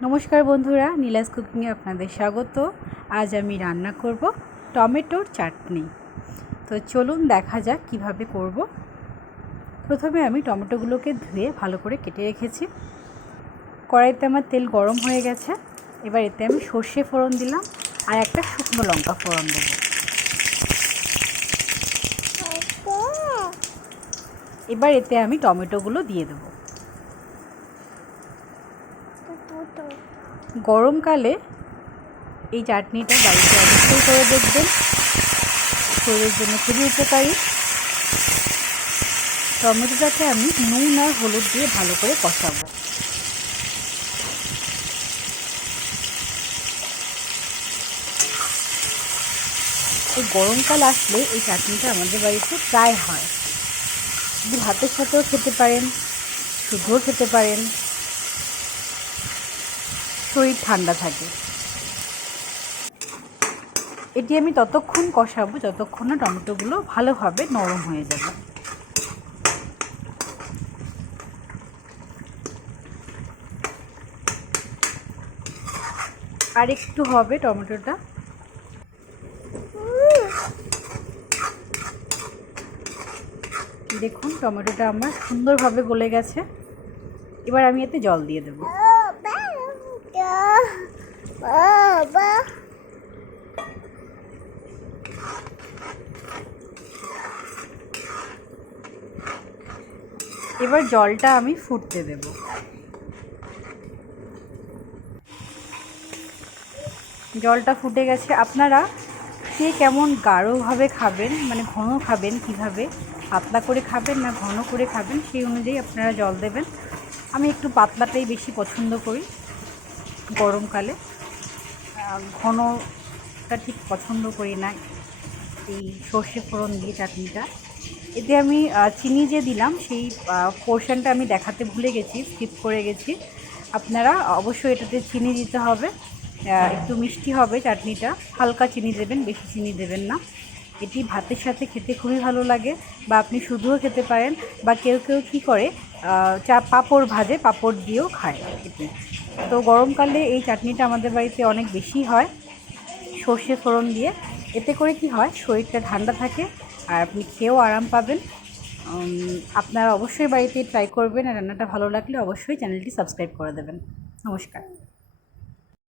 नमस्कार बंधुरा नीलास कुकिंगे आपनादेर स्वागत। आज आमी रान्ना करब टमेटोर चाटनी। तो चलुन देखा जाक किभाबे करब। प्रथमे आमी टमेटोगुलोके धुए भालो करे केटे रेखेछि। कड़ाइते आमार तेल गरम हये गेछे। एबार एते आमी सर्षे फोड़न दिलाम आर एकटा शुकनो लंका फोड़न देब। एबार एते आमी टमेटोगुलो दिये देब। गरमकाले এই চাটনিটা বাড়িতে অবশ্যই করে দেখবেন, শরীরের জন্য খুবই উপকারী। টমেটোটাকে আমি নুন আর হলুদ দিয়ে ভালো করে কষাবো। এই গরমকাল আসলে এই চাটনিটা আমাদের বাড়িতে প্রায় হয়। যদি ভাতের সাথেও খেতে পারেন, শুধুও খেতে পারেন, শরীর ঠান্ডা থাকে। এটি আমি ততক্ষণ কষাবো যতক্ষণ না টমেটোগুলো ভালোভাবে নরম হয়ে যাবে। আর একটু হবে টমেটোটা। দেখুন টমেটোটা আমার সুন্দরভাবে গলে গেছে। এবার আমি এতে জল দিয়ে দেব। এবার জলটা আমি ফুটতে দেব। জলটা ফুটে গেছে। আপনারা কে কেমন গাঢ়ভাবে খাবেন, মানে ঘন খাবেন, কিভাবে পাতলা করে খাবেন না ঘন করে খাবেন, সেই অনুযায়ী আপনারা জল দেবেন। আমি একটু পাতলাটাই বেশি পছন্দ করি গরমকালে, ঘনটা ঠিক পছন্দ করি না এই সর্ষে ফোড়ন দিয়ে চাটনিটা। এতে আমি চিনি যে দিলাম সেই পোর্শনটা আমি দেখাতে ভুলে গেছি, স্কিপ করে গেছি। আপনারা অবশ্যই এটাতে চিনি দিতে হবে, একটু মিষ্টি হবে চাটনিটা। হালকা চিনি দেবেন, বেশি চিনি দেবেন না। এটি ভাতের সাথে খেতে খুবই ভালো লাগে, বা আপনি শুধুও খেতে পারেন, বা কেউ কেউ কী করে পাঁপড় ভাজে, পাঁপড় দিয়েও খায় এটি। তো গরমকালে এই চাটনিটা আমাদের বাড়িতে অনেক বেশি হয় সর্ষে ফোড়ন দিয়ে। এতে করে কি হয়, শরীরটা ঠান্ডা থাকে আর আপনি খেয়েও আরাম পাবেন। আপনারা অবশ্যই বাড়িতে ট্রাই করবেন। আর রান্নাটা ভালো লাগলে অবশ্যই চ্যানেলটি সাবস্ক্রাইব করে দেবেন। নমস্কার।